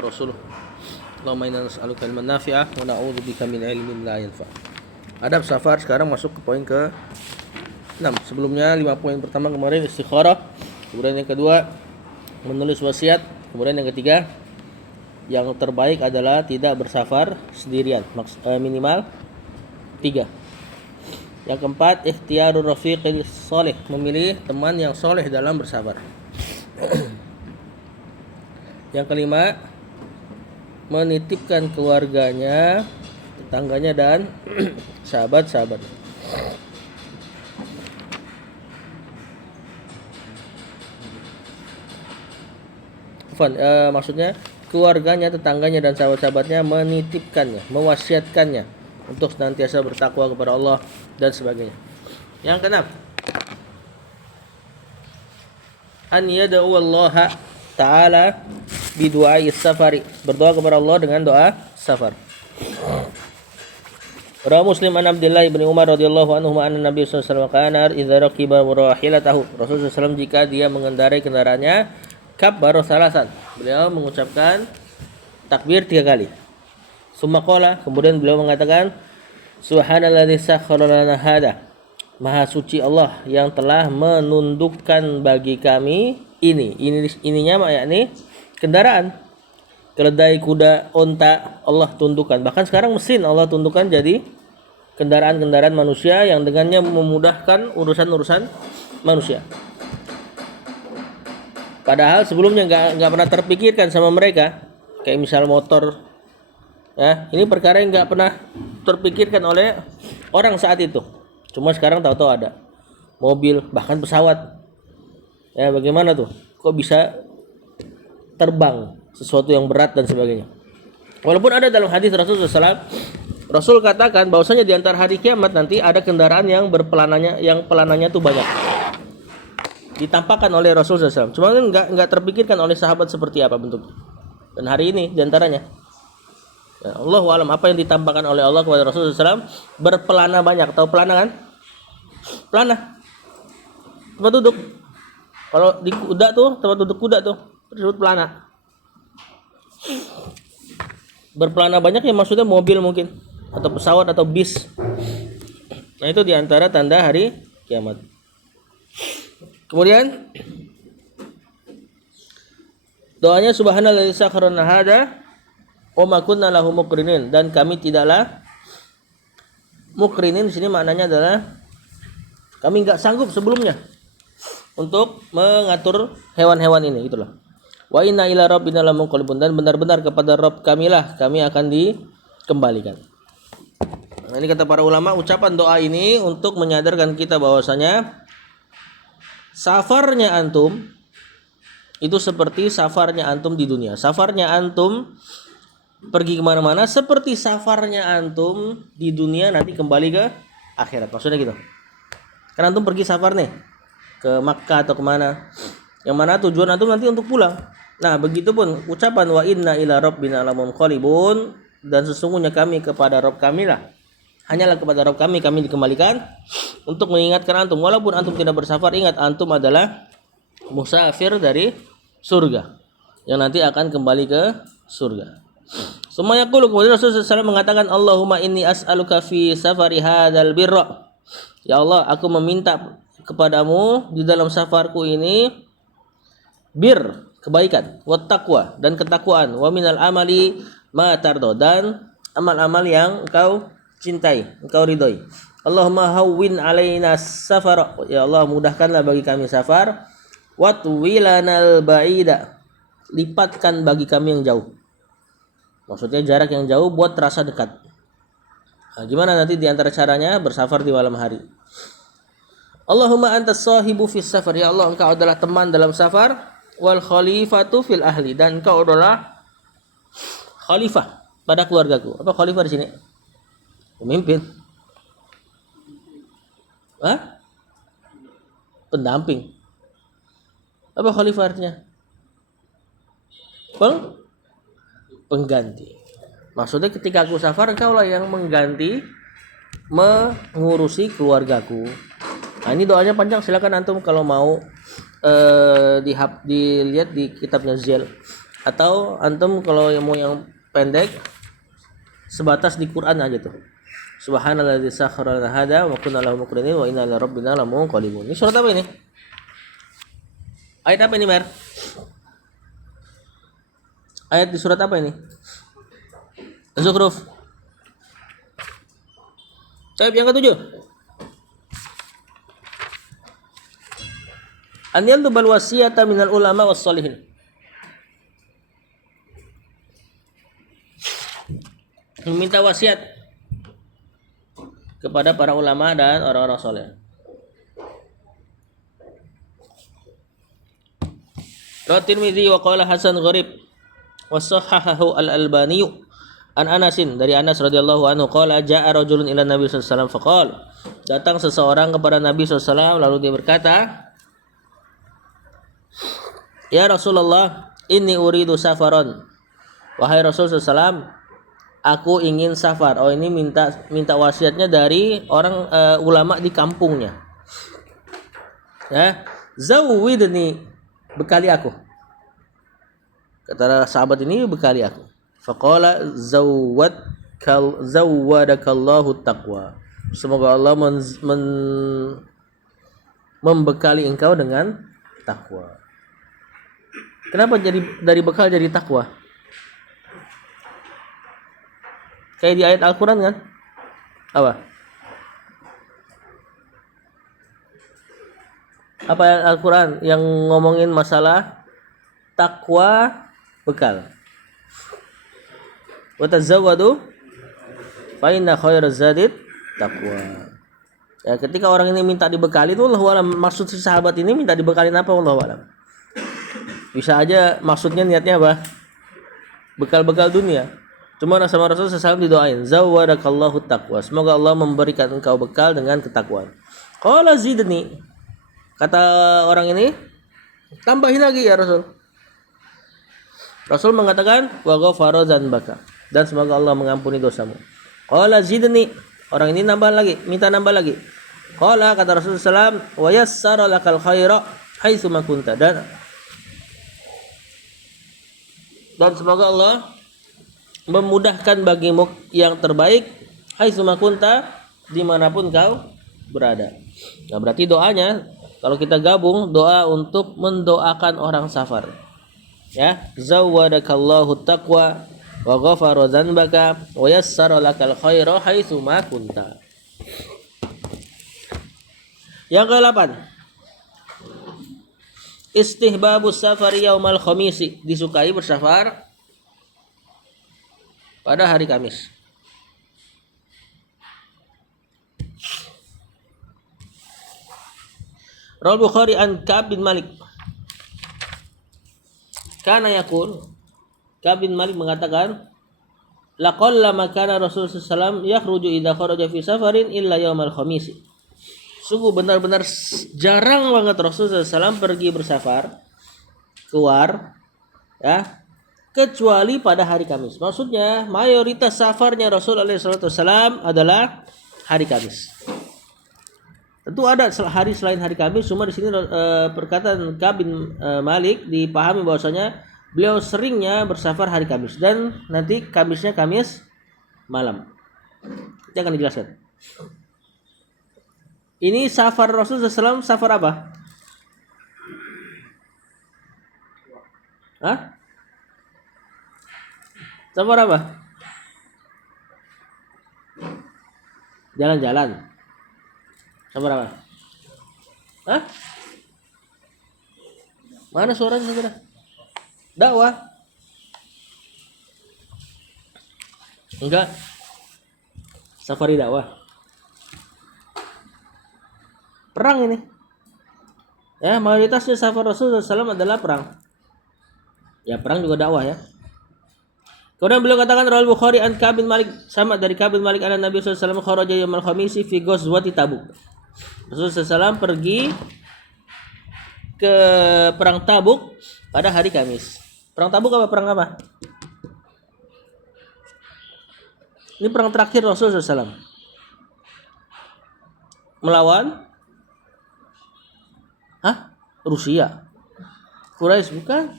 Rasulullah. Allahumma inna nas'aluka ilman nafi'ah wa na'udzubika min ilmin la yanfa'. Adab safar. Sekarang masuk ke poin ke-6. Sebelumnya 5 poin pertama kemarin istikharah, kemudian yang kedua menulis wasiat, kemudian yang ketiga yang terbaik adalah tidak bersafar sendirian, minimal 3. Yang keempat, ikhtiyarur rafiqil soleh, memilih teman yang soleh dalam bersafar. Yang kelima, menitipkan keluarganya, tetangganya dan sahabat-sahabat. Maksudnya keluarganya, tetangganya dan sahabat-sahabatnya menitipkannya, mewasiatkannya untuk senantiasa bertakwa kepada Allah dan sebagainya. Yang keenam, an yad'u Allah Ta'ala bidu'ai safari, berdoa kepada Allah dengan doa safar. Rawi Muslim an Abdullah bin Umar radhiyallahu anhu anna Nabi sallallahu alaihi wasallam kana idza raqiba rahilatahu, Rasulullah SAW jika dia mengendarai kendaraannya, kabbaru salasan, beliau mengucapkan takbir 3 kali. Summa qala, kemudian beliau mengatakan subhanalladzi sakhkhara lana hada, maha suci Allah yang telah menundukkan bagi kami ininya yakni kendaraan, keledai, kuda, onta, Allah tundukkan. Bahkan sekarang mesin Allah tundukkan jadi kendaraan-kendaraan manusia yang dengannya memudahkan urusan-urusan manusia. Padahal sebelumnya nggak pernah terpikirkan sama mereka, kayak misal motor. Ya, ini perkara yang nggak pernah terpikirkan oleh orang saat itu. Cuma sekarang tahu-tahu ada mobil, bahkan pesawat. Ya, bagaimana tuh? Kok bisa terbang sesuatu yang berat dan sebagainya. Walaupun ada dalam hadis Rasulullah SAW, Rasul katakan bahwasanya di antara hari kiamat nanti ada kendaraan yang pelananya tuh banyak. Ditampakkan oleh Rasulullah SAW. Cuma kan nggak terpikirkan oleh sahabat seperti apa bentuknya. Dan hari ini di antaranya, ya, Allahu a'lam apa yang ditampakkan oleh Allah kepada Rasulullah SAW, berpelana banyak. Tahu pelana kan? Pelana. Tempat duduk. Kalau di kuda tuh, tempat duduk kuda tuh disebut pelana. Berpelana banyak ya maksudnya mobil mungkin, atau pesawat atau bis. Nah, itu diantara tanda hari kiamat. Kemudian doanya subhanalladzi sakhkhara lana hada wa ma kunna lahu muqrinin, dan kami tidaklah, muqrinin di sini maknanya adalah kami enggak sanggup sebelumnya untuk mengatur hewan-hewan ini, itulah. Wa inna ila rabbina lamunqalibun, dan benar-benar kepada Rabb kamilah kami akan dikembalikan. Nah, ini kata para ulama, ucapan doa ini untuk menyadarkan kita bahwasanya safarnya antum itu seperti safarnya antum di dunia. Safarnya antum pergi kemana-mana seperti safarnya antum di dunia nanti kembali ke akhirat. Maksudnya gitu. Karena antum pergi safar nih ke Makkah atau kemana, yang mana tujuan antum nanti untuk pulang. Nah, begitupun ucapan wa inna ila rabbina lamunqalibun, dan sesungguhnya kami kepada Rabb kami lah, hanyalah kepada Rabb kami dikembalikan, untuk mengingatkan antum walaupun antum tidak bersafar, ingat antum adalah musafir dari surga yang nanti akan kembali ke surga. Summa yaqulu, kemudian Rasulullah SAW mengatakan Allahumma inni as'aluka fi safari hadzal birra, ya Allah aku meminta kepadamu di dalam safarku ini bir, kebaikan, wat taqwa, dan ketakwaan, wa minal amali ma tardo, dan amal-amal yang engkau cintai, engkau ridhoi. Allahumma hawwin alaina safar, ya Allah mudahkanlah bagi kami safar, watwilanal ba'ida, lipatkan bagi kami yang jauh. Maksudnya jarak yang jauh buat terasa dekat. Nah, gimana nanti diantara caranya? Bersafar di malam hari. Allahumma antas sahibu fis safar, ya Allah engkau adalah teman dalam safar, wal khalifatu fil ahli, dan engkau adalah khalifah pada keluargaku. Apa khalifah di sini? Pemimpin. Hah? Pendamping. Apa khalifah artinya? Pengganti. Maksudnya ketika aku safar, engkau lah yang mengganti, mengurusi keluargaku. Nah, ini doanya panjang, silakan antum kalau mau dilihat di kitabnya Zel. Atau antum kalau yang mau yang pendek sebatas di Quran aja tuh. Subhanalladzi sakhkhara lana hada wa kunna lahu muqrinin wa inna ila rabbina lamunqalibun. Ini surat apa ini? Ayat apa ini, Mer? Ayat di surat apa ini? Az-Zukhruf. Ayat yang ketujuh. An yalbal wasiyata minal ulama was sholihin. Meminta wasiat kepada para ulama dan orang-orang soleh. Rawat Tirmidzi wa qala Hasan gharib wa sahahahu al-Albani an Anasin dari Anas radhiyallahu anhu qala jaa rajulun ila Nabi sallallahu alaihi wasallam faqala datang seseorang kepada Nabi sallallahu alaihi wasallam lalu dia berkata, "Ya Rasulullah, inni uridu safaran." Wahai Rasul sallallahu alaihi wasallam, aku ingin safar. Oh, ini minta wasiatnya dari orang ulama di kampungnya. Ya, zawwidni, bekali aku. Kata sahabat ini, bekali aku. Faqala zawwadakallahu taqwa. Semoga Allah membekali engkau dengan takwa. Kenapa jadi dari bekal jadi takwa? Kayak di ayat Al-Quran kan? Apa? Apa ayat Al-Quran yang ngomongin masalah takwa bekal? Wa tazawwadu fa inna khairaz zadid taqwa. Ya, ketika orang ini minta dibekali itu Allahu a'lam, maksud si sahabat ini minta dibekalin apa Allahu a'lam. Bisa aja maksudnya niatnya apa? Bekal-bekal dunia. Cuma sama Rasul SAW didoain, zawwadakallahu taqwa. Semoga Allah memberikan engkau bekal dengan ketakwaan. Qala zidni. Kata orang ini, tambahin lagi ya Rasul. Rasul mengatakan, wa ghafara dzanbaka. Dan semoga Allah mengampuni dosamu. Qala zidni. Orang ini nambah lagi, minta nambah lagi. Qala kata Rasul SAW, wa yassara lakal khaira haitsu ma kunta. Dan semoga Allah memudahkan bagimu yang terbaik haitsu ma kunta, dimanapun kau berada. Nah, berarti doanya kalau kita gabung doa untuk mendoakan orang safar. Ya, zawwadakallahu taqwa wa ghafara dzanbaka wa yassara lakal khaira haitsu ma kunta. Yang ke-8. Istihbabus safari yaumal khamisi, disukai bersafar pada hari Kamis. Rawal Bukhari an Ka'b bin Malik. Kana yakun, Ka'b bin Malik mengatakan, laqallama kana Rasul sallallahu alaihi wasallam yakhruju idza kharaja fi safarin illa yaumal khamis. Sungguh benar-benar jarang banget Rasul sallallahu alaihi wasallam pergi bersafar keluar ya, kecuali pada hari Kamis. Maksudnya mayoritas safarnya Rasul alaihi wasallam adalah hari Kamis. Tentu ada hari selain hari Kamis, cuma di sini perkataan Ka'b bin Malik dipahami bahwasanya beliau seringnya bersafar hari Kamis dan nanti Kamisnya Kamis malam. Itu akan dijelaskan. Ini safar Rasul SAW safar apa? Hah? Safar apa? Jalan-jalan. Safar apa? Hah? Mana suaranya saudara? Dakwah? Enggak. Safari dakwah. Perang ini. Ya, mayoritasnya safar Rasulullah SAW adalah perang. Ya, perang juga dakwah ya. Kemudian beliau katakan Rawal Bukhari an Ka'b bin Malik, sama dari Ka'b bin Malik anna Nabi sallallahu alaihi wasallam kharaja yaumal khamisi fi ghazwati Tabuk. Rasulullah SAW pergi ke perang Tabuk pada hari Kamis. Perang Tabuk apa? Perang apa? Ini perang terakhir Rasulullah SAW melawan Rusia. Quraisy bukan?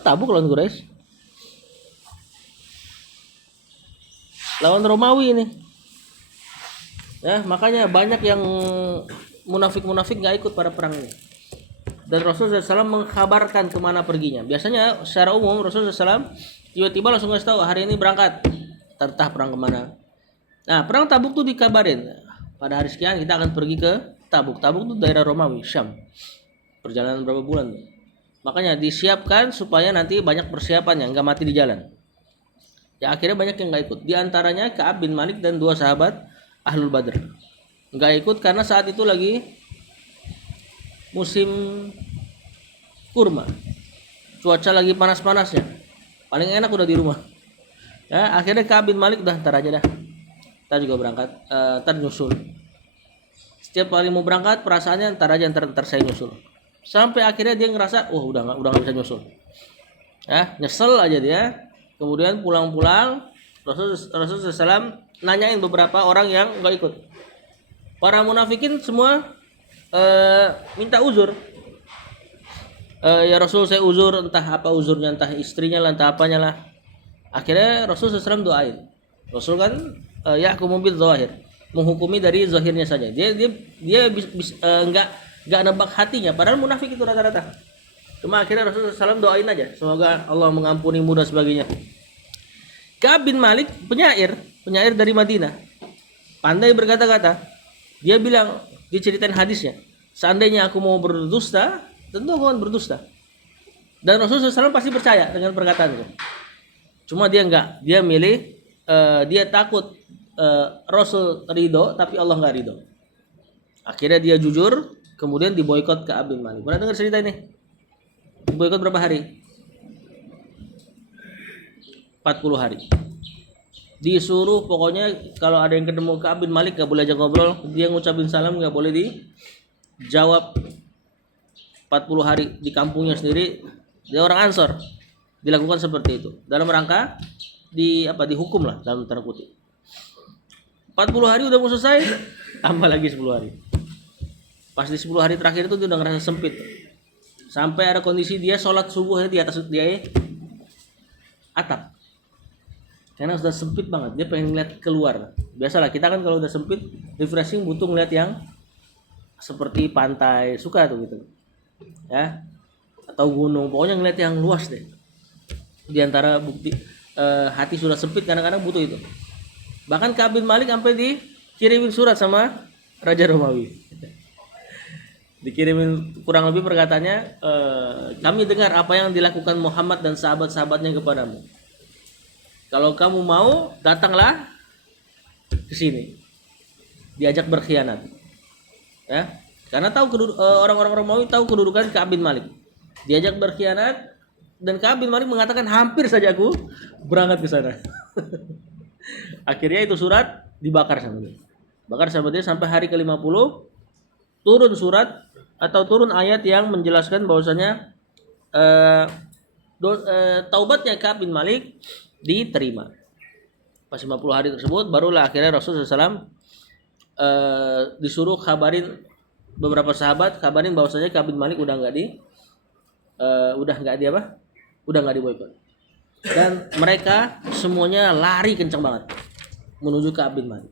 Tabuk lawan Quraisy. Lawan Romawi ini. Ya, makanya banyak yang munafik-munafik nggak ikut pada perang ini. Dan Rasulullah SAW mengkabarkan kemana perginya. Biasanya secara umum Rasulullah SAW tiba-tiba langsung ngasih tahu hari ini berangkat. Entah perang kemana. Nah, perang Tabuk tuh dikabarin. Pada hari sekian kita akan pergi ke Tabuk. Tabuk tuh daerah Romawi, Syam. Perjalanan berapa bulan tuh. Makanya disiapkan supaya nanti banyak persiapannya, nggak mati di jalan. Ya akhirnya banyak yang nggak ikut. Di antaranya Ka'ab bin Malik dan 2 sahabat Ahlul Badr. Nggak ikut karena saat itu lagi musim kurma. Cuaca lagi panas-panasnya. Paling enak udah di rumah. Ya, akhirnya Ka'ab bin Malik udah ntar aja dah. Ntar juga berangkat, ntar nyusul. Setiap kali mau berangkat perasaannya ntar aja ntar saya nyusul. Sampai akhirnya dia ngerasa, udah nggak bisa nyusul. Ya, nyesel aja dia. Kemudian pulang-pulang Rasulullah SAW nanyain beberapa orang yang nggak ikut. Para munafikin semua minta uzur. Ya Rasul saya uzur, entah apa uzurnya, entah istrinya lah, entah apanya lah. Akhirnya Rasulullah SAW doain. Rasul kan yahkumu bil zahir, menghukumi dari zahirnya saja. Dia nggak nebak hatinya. Padahal munafik itu rata-rata. Cuma akhirnya Rasulullah SAW doain aja, semoga Allah mengampuni dan sebagainya. Ka'ab bin Malik penyair dari Madinah, pandai berkata-kata. Dia bilang, diceritain hadisnya, seandainya aku mau berdusta, tentu aku akan berdusta. Dan Rasulullah SAW pasti percaya dengan perkataan itu. Cuma dia enggak, dia milih, dia takut Rasul ridho, tapi Allah enggak ridho. Akhirnya dia jujur, kemudian diboikot Ka'ab bin Malik. Pernah dengar cerita ini? Diboikot berapa hari? 40 hari. Disuruh pokoknya kalau ada yang ketemu Ka'ab bin Malik gak boleh ajak ngobrol, dia ngucapin salam gak boleh dijawab. 40 hari di kampungnya sendiri, dia orang Ansor, dilakukan seperti itu dalam rangka dihukum lah dalam tanda kutip. 40 hari udah mau selesai, tambah lagi 10 hari. Pas di 10 hari terakhir itu dia udah ngerasa sempit. Sampai ada kondisi dia sholat subuhnya di atas atap. Karena sudah sempit banget, dia pengen ngeliat keluar. Biasalah kita kan kalau udah sempit, refreshing butuh ngeliat yang seperti pantai, suka tuh gitu. Ya. Atau gunung, pokoknya ngeliat yang luas deh. Di antara bukti hati sudah sempit, kadang-kadang butuh itu. Bahkan Ka'ab bin Malik sampai dikirimin surat sama Raja Romawi. Dikirimin kurang lebih perkataannya, kami dengar apa yang dilakukan Muhammad dan sahabat-sahabatnya kepadamu. Kalau kamu mau, datanglah ke sini. Diajak berkhianat. Ya. Karena tahu orang-orang Romawi tahu kedudukan Ka'ab bin Malik. Diajak berkhianat dan Ka'ab bin Malik mengatakan hampir saja aku berangkat ke sana. Akhirnya itu surat dibakar sama dia. Bakar sama dia sampai hari ke-50 turun surat atau turun ayat yang menjelaskan bahwasanya taubatnya Ka'ab bin Malik diterima. Pas 50 hari tersebut barulah akhirnya Rasulullah SAW disuruh kabarin beberapa sahabat, kabarin bahwasanya Ka'ab bin Malik udah nggak diboikot. Dan mereka semuanya lari kencang banget menuju Ka'ab bin Malik.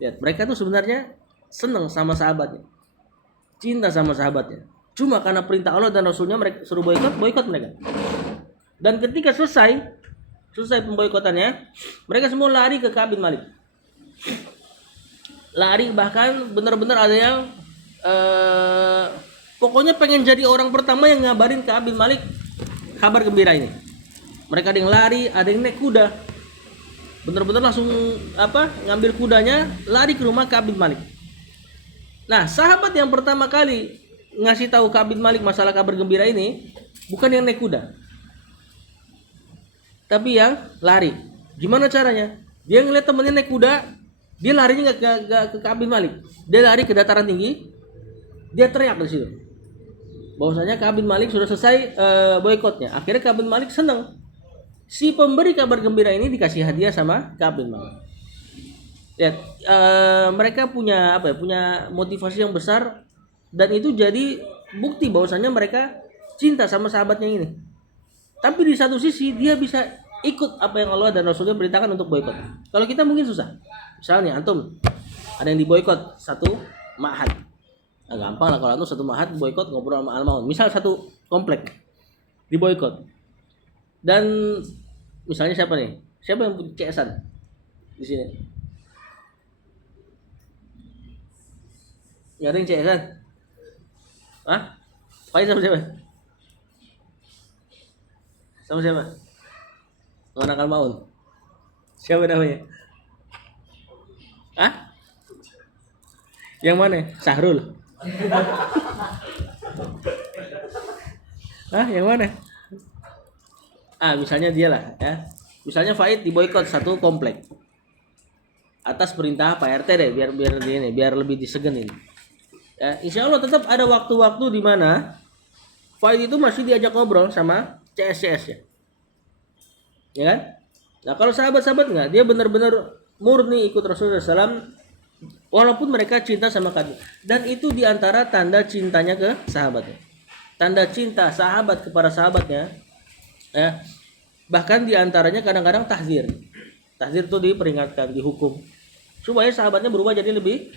Lihat, mereka tuh sebenarnya seneng sama sahabatnya, cinta sama sahabatnya. Cuma karena perintah Allah dan Rasulnya mereka suruh boikot mereka. Dan ketika selesai pemboikotannya, mereka semua lari ke Ka'ab bin Malik. Lari, bahkan benar-benar ada yang pokoknya pengen jadi orang pertama yang ngabarin Ka'ab bin Malik kabar gembira ini. Mereka ada yang lari, ada yang naik kuda. Benar-benar langsung ngambil kudanya, lari ke rumah Ka'ab bin Malik. Nah, sahabat yang pertama kali ngasih tahu Ka'ab bin Malik masalah kabar gembira ini bukan yang naik kuda, tapi yang lari. Gimana caranya? Dia ngeliat temennya naik kuda, dia larinya nggak ke Ka'ab bin Malik. Dia lari ke dataran tinggi, dia teriak di situ. Bahwasanya Ka'ab bin Malik sudah selesai boikotnya. Akhirnya Ka'ab bin Malik senang. Si pemberi kabar gembira ini dikasih hadiah sama Ka'ab bin Malik. Lihat, mereka punya motivasi yang besar, dan itu jadi bukti bahwasanya mereka cinta sama sahabatnya ini. Tapi di satu sisi dia bisa ikut apa yang Allah dan Rasulnya beritakan untuk boikot. Kalau kita mungkin susah. Misalnya antum ada yang diboikot satu ma'had. Nah, gampang lah kalau antum satu ma'had boikot ngobrol sama Al-Maun. Misal satu komplek diboikot. Dan misalnya siapa nih? Siapa yang punya CS-an di sini? Nggak ada yang CS-an? Hah? Pakai sama siapa? Sama siapa? Mana Al-Maun? Siapa namanya? Hah? Yang mana? Sahrul. Hah? Yang mana? Misalnya dia lah ya. Misalnya Faid diboikot satu komplek. Atas perintah Pak RT deh, biar lebih disegenin. Ya, insya Allah tetap ada waktu-waktu di mana Faid itu masih diajak ngobrol sama CS ya. Ya kan? Nah, kalau sahabat-sahabat enggak, dia benar-benar murni ikut Rasulullah SAW walaupun mereka cinta sama kami. Dan itu diantara tanda cintanya ke sahabatnya. Tanda cinta sahabat kepada sahabatnya ya. Bahkan diantaranya kadang-kadang tahzir. Tahzir itu diperingatkan, dihukum supaya sahabatnya berubah jadi lebih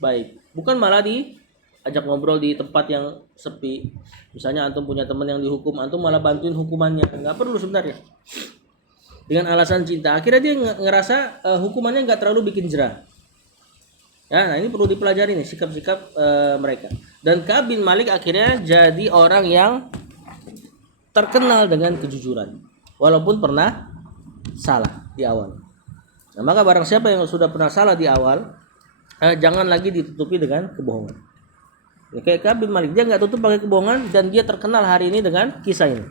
baik. Bukan malah diajak ngobrol di tempat yang sepi. Misalnya antum punya teman yang dihukum, antum malah bantuin hukumannya. Enggak perlu sebenarnya. Dengan alasan cinta, akhirnya dia ngerasa hukumannya enggak terlalu bikin jerah. Ya, nah ini perlu dipelajari nih sikap-sikap mereka. Dan Ka'ab bin Malik akhirnya jadi orang yang terkenal dengan kejujuran, walaupun pernah salah di awal. Nah, maka barang siapa yang sudah pernah salah di awal, jangan lagi ditutupi dengan kebohongan. Ya, kayak Ka'ab bin Malik, dia nggak tutup pakai kebohongan dan dia terkenal hari ini dengan kisah ini.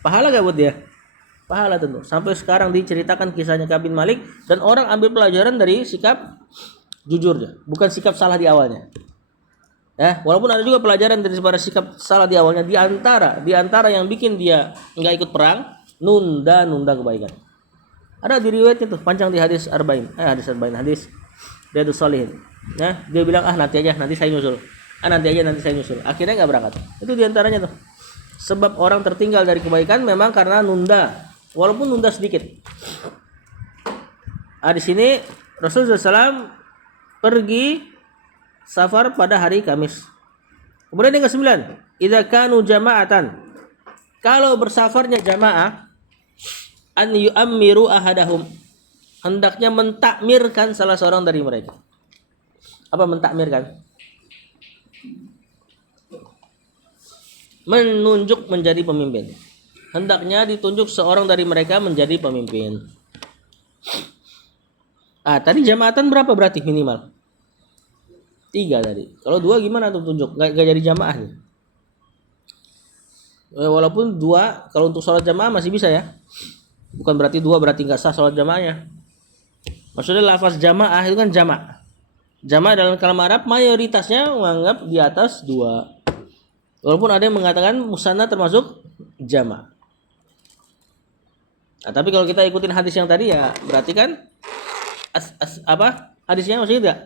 Pahala gak buat dia? Pahala tentu. Sampai sekarang diceritakan kisahnya Ka'ab bin Malik dan orang ambil pelajaran dari sikap jujurnya, bukan sikap salah di awalnya. Ya, walaupun ada juga pelajaran dari sikap salah di awalnya, di antara yang bikin dia nggak ikut perang, nunda kebaikan. Ada di riwayatnya tuh, panjang di hadis arba'in, hadis Riyadhus Shalihin. Ya, dia bilang nanti saya nyusul. Nanti saya nyusul. Akhirnya nggak berangkat. Itu di antaranya tuh. Sebab orang tertinggal dari kebaikan memang karena nunda, walaupun nunda sedikit. Di sini Rasulullah SAW pergi safar pada hari Kamis. Kemudian yang ke-9, idza kanu jama'atan. Kalau bersafarnya jamaah, an yu'ammiru ahadahum. Hendaknya mentakmirkan salah seorang dari mereka. Apa mentakmirkan? Menunjuk menjadi pemimpin. Hendaknya ditunjuk seorang dari mereka menjadi pemimpin. Tadi jamaatan berapa berarti minimal? 3 tadi. Kalau 2 gimana tuh tunjuk? Gak jadi jamaah nih. Walaupun 2 kalau untuk sholat jamaah masih bisa ya. Bukan berarti 2 berarti nggak sah sholat jamaahnya. Maksudnya lafaz jamaah itu kan jamak. Jamak dalam kalam Arab mayoritasnya menganggap di atas 2. Walaupun ada yang mengatakan musanna termasuk jamak. Tapi kalau kita ikutin hadis yang tadi ya berarti kan hadisnya maksudnya enggak?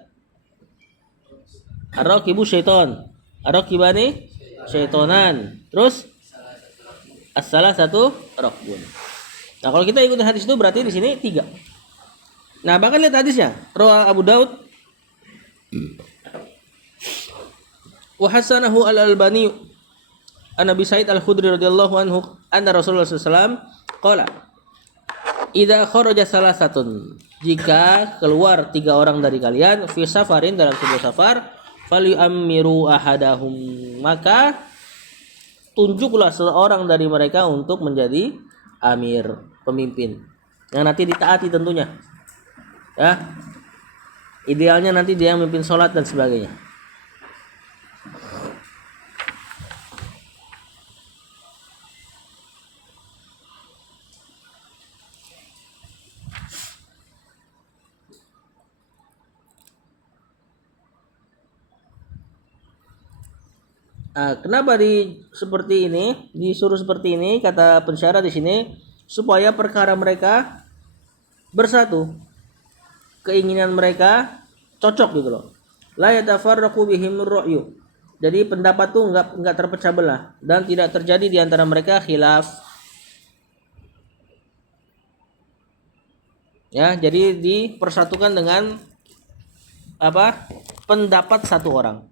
Ar-raqibu syaiton. Ar-raqibani syaitonan. Terus as-salasatu raqbun. Nah, kalau kita ikutin hadis itu berarti di sini 3. Nah, bahkan lihat hadisnya. Rawah Abu Daud wa hasanahu al-Albani an Abi Sa'id al-Khudri radhiyallahu anhu anna Rasulullah sallallahu alaihi wasallam qala idza kharaja salasatun, jika keluar 3 orang dari kalian fi safarin, dalam sebuah safar, falyu'ammiru ahadahum, maka tunjuklah seorang dari mereka untuk menjadi amir, pemimpin yang nanti ditaati tentunya. Ya. Idealnya nanti dia yang memimpin sholat dan sebagainya. Kenapa seperti ini, disuruh seperti ini? Kata pensyarah di sini supaya perkara mereka bersatu, keinginan mereka cocok gitu loh. La yatafarraqu bihim ra'yu. Jadi pendapat tuh enggak terpecah belah dan tidak terjadi di antara mereka khilaf, Ya, jadi dipersatukan dengan apa? Pendapat satu orang.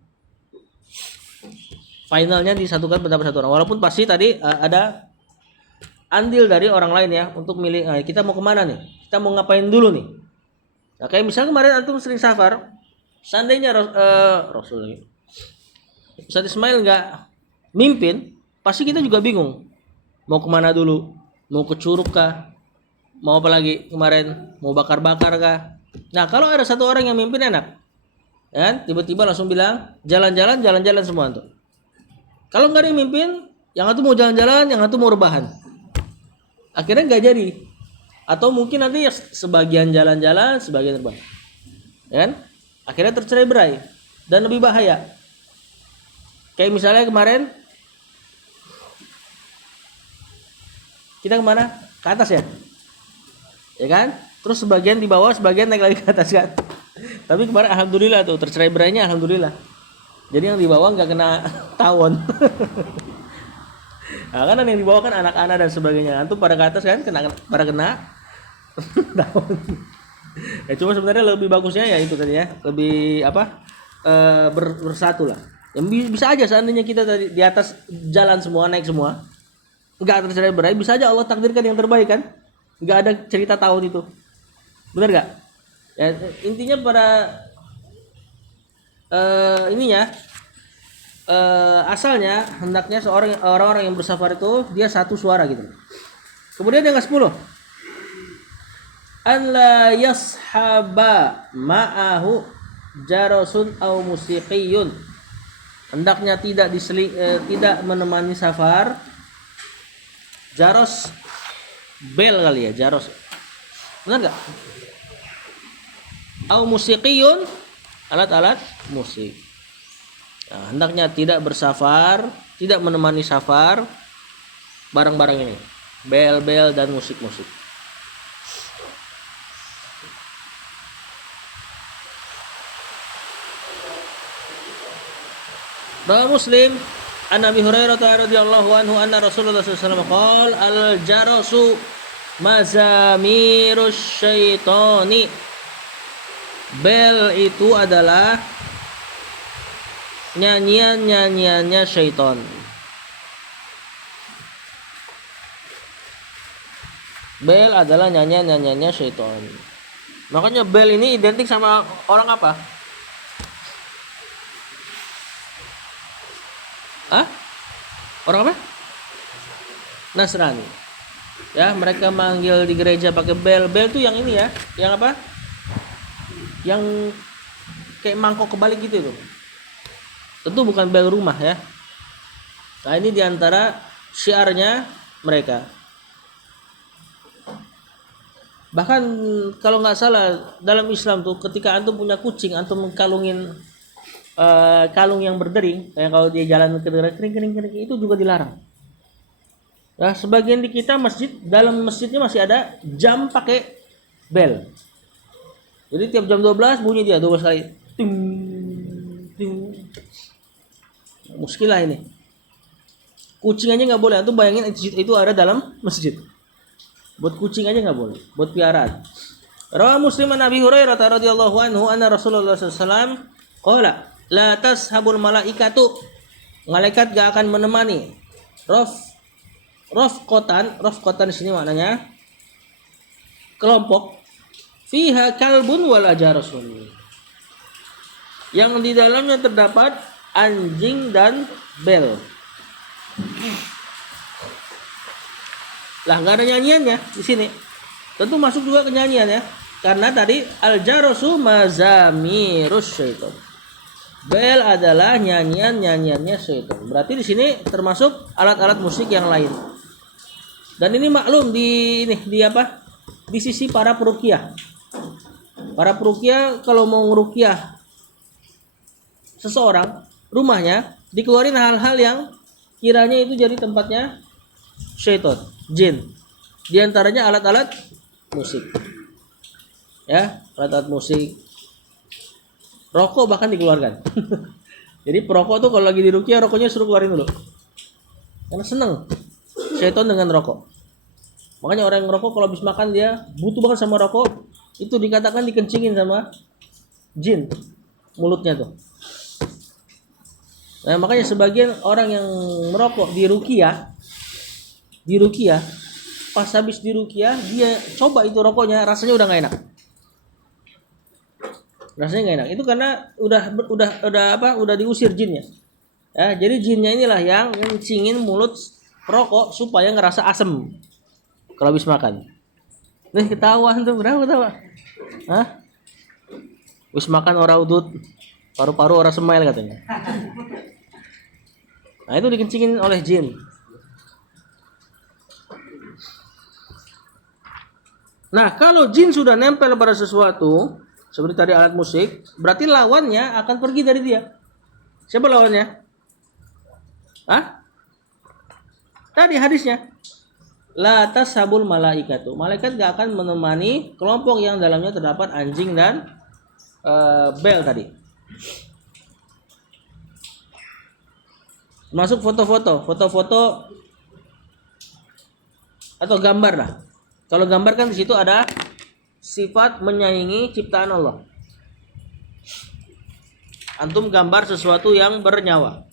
Finalnya disatukan pendapat satu orang. Walaupun pasti tadi ada andil dari orang lain ya untuk milih kita mau kemana nih? Kita mau ngapain dulu nih? Nah, kayak misalnya kemarin antum sering safar, seandainya Rasul Ustaz Ismail nggak mimpin, pasti kita juga bingung. Mau kemana dulu? Mau ke Curug kah? Mau apa lagi kemarin? Mau bakar-bakar kah? Nah, kalau ada satu orang yang mimpin enak. Kan? Tiba-tiba langsung bilang, jalan-jalan, jalan-jalan semua tuh. Kalau nggak ada yang mimpin, yang satu mau jalan-jalan, yang satu mau rebahan. Akhirnya nggak jadi. Atau mungkin nanti sebagian jalan-jalan, sebagian rebahan. Ya kan? Akhirnya tercerai-berai dan lebih bahaya. Kayak misalnya kemarin kita kemana? Ke atas ya? Ya kan? Terus sebagian di bawah, sebagian naik lagi ke atas kan? Tapi kemarin alhamdulillah tuh tercerai-berainya alhamdulillah. Jadi yang di bawah nggak kena tawon. Nah, kan yang di bawah kan anak-anak dan sebagainya. Antum pada ke atas kan pada kena tawon. Ya cuma sebenarnya lebih bagusnya ya itu tadi ya, lebih apa? Bersatu lah. Yang bisa aja seandainya kita tadi di atas jalan semua, naik semua, nggak tercerai-berai, bisa aja Allah takdirkan yang terbaik kan? Nggak ada cerita tahun itu, benar nggak? Ya, intinya pada asalnya hendaknya orang-orang yang bersafar itu dia satu suara gitu. Kemudian yang ke-10, an la yashaba ma'ahu jarasun aw musiqiyun. Hendaknya tidak menemani safar jaros, bel kali ya, jaros. Benar enggak? Au musiqiyun, alat-alat musik. Nah, hendaknya tidak bersafar, tidak menemani safar barang-barang ini, bel-bel dan musik-musik. Rawi Muslim an Abi Hurairah radhiyallahu anhu anna Rasulullah sallallahu alaihi wasallam qala al-jarasu mazamirus syaitani. Bel itu adalah nyanyiannya syaitan. Bel adalah nyanyiannya syaitan. Makanya bel ini identik sama orang apa? Orang apa? Nasrani. Ya, mereka manggil di gereja pakai bel. Bel tuh yang ini ya, yang apa? Yang kayak mangkok kebalik gitu tuh. Tentu bukan bel rumah ya. Nah, ini diantara syiarnya mereka. Bahkan kalau nggak salah dalam Islam tuh ketika antum punya kucing, antum mengkalungin kalung yang berdering, kayak kalau dia jalan kering itu juga dilarang. Nah, sebagian di kita dalam masjidnya masih ada jam pakai bel. Jadi tiap jam 12 bunyi dia 12 kali. Ting ting. Muskilah ini. Kucing aja nggak boleh. Antum bayangin itu ada dalam masjid. Buat kucing aja nggak boleh. Buat piaraan. Rawi Muslim an Abi Hurairah radhiyallahu anhu anna Rasulullah sallallahu alaihi wasallam qala la tashabul malaikatu. Malaikat gak akan menemani. Rafqatan di sini maknanya kelompok fiha kalbun wal ajarasun. Yang di dalamnya terdapat anjing dan bel. Lah nggak ada nyanyiannya di sini. Tentu masuk juga ke nyanyian ya. Karena tadi al-jarasu mazamirus syaitan. Bel adalah nyanyiannya syaitan. Berarti di sini termasuk alat-alat musik yang lain. Dan ini maklum di sisi para peruqyah. Para peruqyah kalau mau ngeruqyah seseorang, rumahnya dikeluarin hal-hal yang kiranya itu jadi tempatnya syaitan, jin. Di antaranya alat-alat musik. Ya, alat-alat musik. Rokok bahkan dikeluarkan. Jadi perokok tuh kalau lagi diruqyah rokoknya suruh keluarin dulu. Karena seneng syaitan dengan rokok. Makanya orang yang ngerokok kalau habis makan dia butuh banget sama rokok, Itu dikatakan dikencingin sama jin mulutnya tuh. Nah, makanya sebagian orang yang merokok di ruqyah, pas habis di ruqyah dia coba itu rokoknya, rasanya udah nggak enak. Rasanya nggak enak. Itu karena udah diusir jinnya. Ya, jadi jinnya inilah yang ngencingin mulut perokok supaya ngerasa asem kalau habis makan. Ketahuan tuh, berapa ketawa? Hah? Habis makan ora udut, paru-paru ora semail katanya. Nah, itu dikencingin oleh jin. Nah, kalau jin sudah nempel pada sesuatu, seperti tadi alat musik, berarti lawannya akan pergi dari dia. Siapa lawannya? Hah? Tadi hadisnya. La tashabul malaikatu. Malaikat gak akan menemani kelompok yang dalamnya terdapat anjing dan bel tadi. Masuk foto-foto atau gambar lah. Kalau gambar kan di situ ada sifat menyaingi ciptaan Allah. Antum gambar sesuatu yang bernyawa.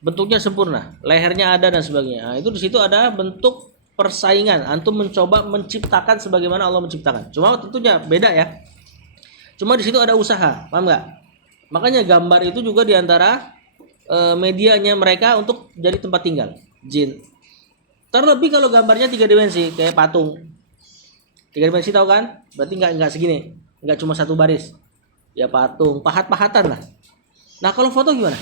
Bentuknya sempurna, lehernya ada dan sebagainya. Nah, itu di situ ada bentuk persaingan. Antum mencoba menciptakan sebagaimana Allah menciptakan. Cuma tentunya beda ya. Cuma di situ ada usaha, paham nggak? Makanya gambar itu juga diantara medianya mereka untuk jadi tempat tinggal jin. Terlebih kalau gambarnya 3 dimensi kayak patung. 3 dimensi tahu kan? Berarti nggak segini, nggak cuma satu baris. Ya patung, pahat-pahatan lah. Nah kalau foto gimana?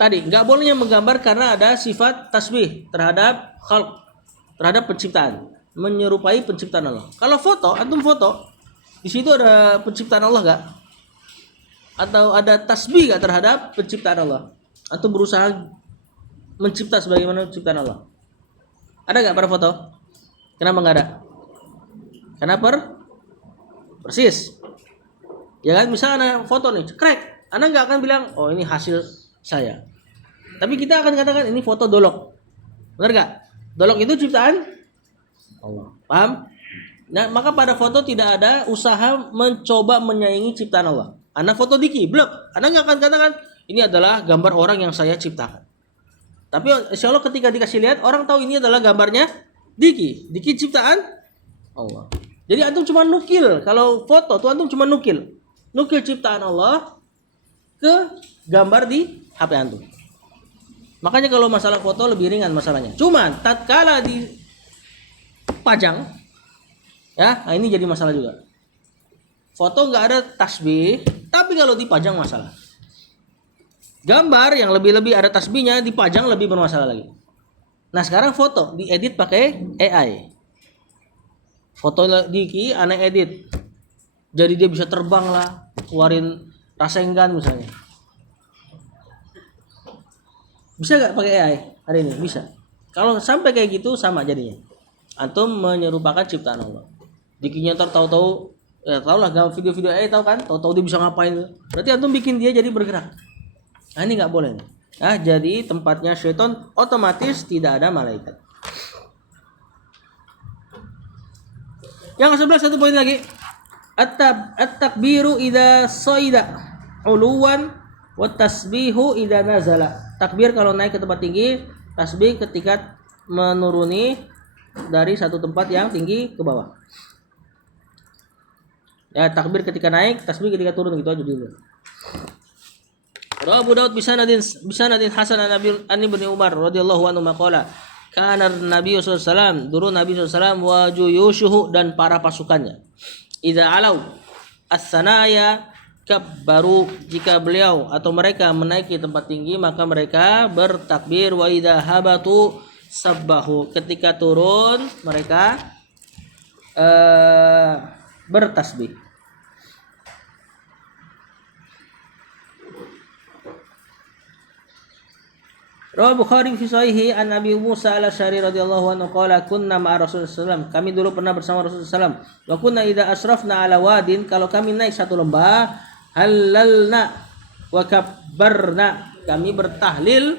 Tadi nggak bolehnya menggambar karena ada sifat tasbih terhadap khalq, terhadap penciptaan, menyerupai penciptaan Allah. Kalau foto, antum foto, di situ ada penciptaan Allah nggak? Atau ada tasbih nggak terhadap penciptaan Allah? Antum berusaha mencipta sebagaimana penciptaan Allah. Ada nggak pada foto? Kenapa nggak ada? Karena persis. Ya kan, misalnya foto nih, cekrek, Anda nggak akan bilang, oh ini hasil saya. Tapi kita akan katakan ini foto dolok. Benar gak? Dolok itu ciptaan Allah. Paham? Nah, maka pada foto tidak ada usaha mencoba menyaingi ciptaan Allah. Anda foto Diki, blok. Anda nggak akan katakan ini adalah gambar orang yang saya ciptakan. Tapi insya Allah ketika dikasih lihat, orang tahu ini adalah gambarnya Diki. Diki ciptaan Allah. Jadi antum cuma nukil. Kalau foto tuh antum cuma nukil ciptaan Allah ke gambar di HP antum. Makanya kalau masalah foto lebih ringan masalahnya. Cuman tatkala dipajang, ya, nah ini jadi masalah juga. Foto nggak ada tasbih, tapi kalau dipajang masalah. Gambar yang lebih-lebih ada tasbihnya dipajang lebih bermasalah lagi. Nah sekarang foto diedit pakai AI. Foto Diki aneh edit, jadi dia bisa terbang lah, keluarin Rasengan misalnya. Bisa gak pakai AI hari ini? Bisa. Kalau sampai kayak gitu sama jadinya. Antum menyerupakan ciptaan Allah. Dikinya tahu-tahu, ya tau lah video-video AI tahu kan? Tahu-tahu dia bisa ngapain. Berarti antum bikin dia jadi bergerak. Nah ini nggak boleh. Nah jadi tempatnya syaitan otomatis tidak ada malaikat. Yang 11 satu poin lagi. At-takbiru idza saida uluwan wa tasbihu idza nazala. Takbir kalau naik ke tempat tinggi, tasbih ketika menuruni dari satu tempat yang tinggi ke bawah. Ya, takbir ketika naik, tasbih ketika turun, gitu aja dulu. Abu Daud bisanadin hasan an Ibnu Umar radhiyallahu anhu maqala kana Nabi sallallahu alaihi wasallam, dulu Nabi sallallahu alaihi wasallam wa juyushuhu dan para pasukannya. Idza alau as-sanaya kabbaru, jika beliau atau mereka menaiki tempat tinggi maka mereka bertakbir. Wa idza habatu sabbahu, ketika turun mereka bertasbih. Rawah Bukhari fi sahihi an Abi Musa al-Asy'ari radhiyallahu anhu qala kunna ma'a Rasulullah sallallahu, kami dulu pernah bersama Rasulullah sallallahu, wa kunna idza asrafna ala wadin, kalau kami naik satu lembah, halalna wa kabbarna, kami bertahlil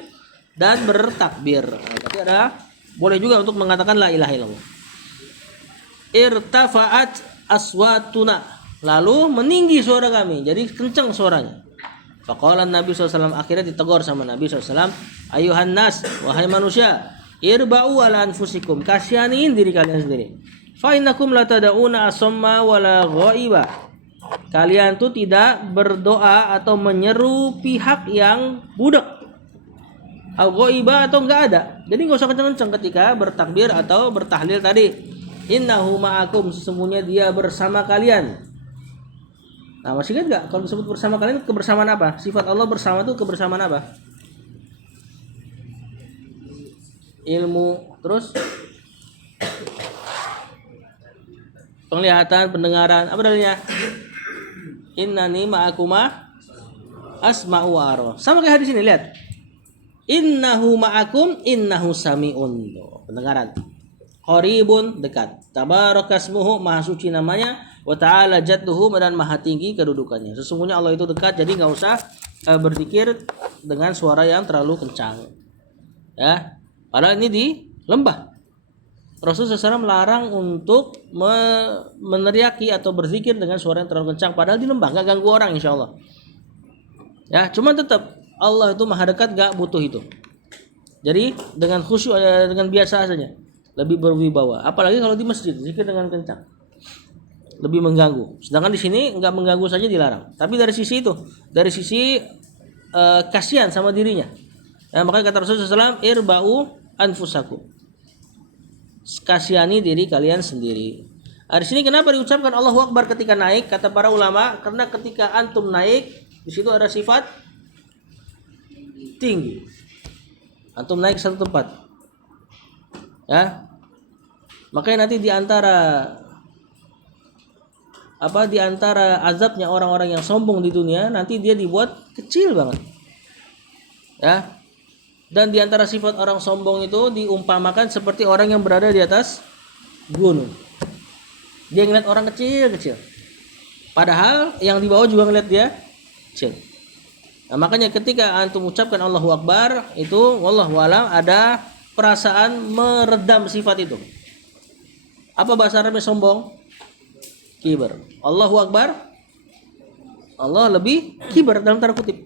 dan bertakbir. Berarti ada Boleh juga untuk mengatakan la ilaha illallah. Irtafa'at aswatuna, lalu meninggi suara kami, jadi kencang suaranya. Faqala Nabi SAW, akhirnya ditegur sama Nabi SAW, ayuhan nas, wahai manusia, irba'u ala anfusikum, kasihanin diri kalian sendiri. Fa innakum la tad'una asamma wala ghaiba. Kalian tuh tidak berdoa atau menyeru pihak yang budak, ghaiba atau enggak ada. Jadi enggak usah kencang-kencang ketika bertakbir atau bertahlil tadi. Innahu ma'akum, sesungguhnya dia bersama kalian. Nah, masih ingat gak kalau disebut bersama kalian, kebersamaan apa? Sifat Allah bersama itu kebersamaan apa? Ilmu, terus penglihatan, pendengaran, apa dalilnya? Innani ma'akuma asma'u wa ara. Sama kayak hadis ini, lihat. Innahu ma'akum innahu sami'un. Pendengaran. Qaribun, dekat. Tabarakasmuhu, maha suci namanya, wa ta'ala jadduhu, dan maha tinggi kedudukannya. Sesungguhnya Allah itu dekat, jadi enggak usah berzikir dengan suara yang terlalu kencang. Ya. Padahal ini di lembah. Rasulullah SAW melarang untuk meneriaki atau berzikir dengan suara yang terlalu kencang, padahal di lembah, enggak ganggu orang insyaallah. Ya, cuman tetap Allah itu maha dekat, enggak butuh itu. Jadi dengan khusyuk, dengan biasa saja, lebih berwibawa. Apalagi kalau di masjid, zikir dengan kencang, lebih mengganggu. Sedangkan di sini enggak mengganggu saja dilarang. Tapi dari sisi itu, dari sisi kasihan sama dirinya. Ya, makanya kata Rasulullah SAW, irba'u anfusakum. Kasihani diri kalian sendiri. Di sini kenapa diucapkan Allahu Akbar ketika naik? Kata para ulama, karena ketika antum naik, di situ ada sifat tinggi. Antum naik ke satu tempat. Ya. Makanya nanti di antara azabnya orang-orang yang sombong di dunia, nanti dia dibuat kecil banget. Ya. Dan di antara sifat orang sombong itu diumpamakan seperti orang yang berada di atas gunung. Dia ngeliat orang kecil-kecil. Padahal yang di bawah juga ngeliat dia kecil. Nah, makanya ketika antum ucapkan Allahu Akbar, itu wallahu a'lam ada perasaan meredam sifat itu. Apa bahasa Arabnya sombong? Kibar. Allahu Akbar, Allah lebih kibar dalam tanda kutip.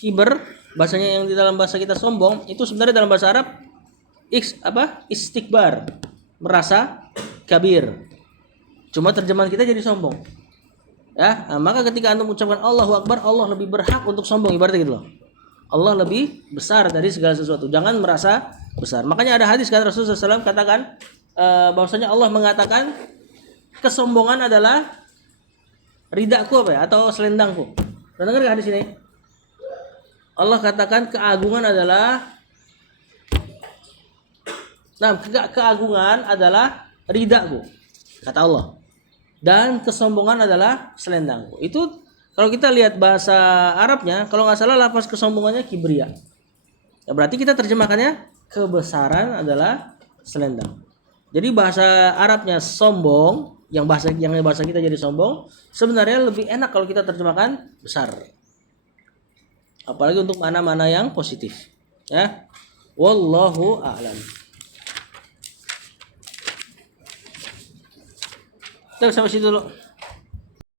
Kibar bahasanya yang di dalam bahasa kita sombong, itu sebenarnya dalam bahasa Arab istikbar, merasa kabir. Cuma terjemahan kita jadi sombong. Ya, nah, maka ketika antum mengucapkan Allahu Akbar, Allah lebih berhak untuk sombong, ibaratnya gitu loh. Allah lebih besar dari segala sesuatu. Jangan merasa besar. Makanya ada hadis kan Rasulullah SAW katakan bahwasanya Allah mengatakan kesombongan adalah ridaku apa ya, atau selendangku. Pernah dengar hadis ini? Allah katakan keagungan adalah keagungan adalah ridaku, kata Allah. Dan kesombongan adalah selendangku. Itu kalau kita lihat bahasa Arabnya, kalau nggak salah lafaz kesombongannya kibria. Ya, berarti kita terjemahkannya kebesaran adalah selendang. Jadi bahasa Arabnya sombong, yang bahasa kita jadi sombong, sebenarnya lebih enak kalau kita terjemahkan besar. Apalagi untuk mana-mana yang positif. Ya. Wallahu a'lam. Terus sampai situ dulu.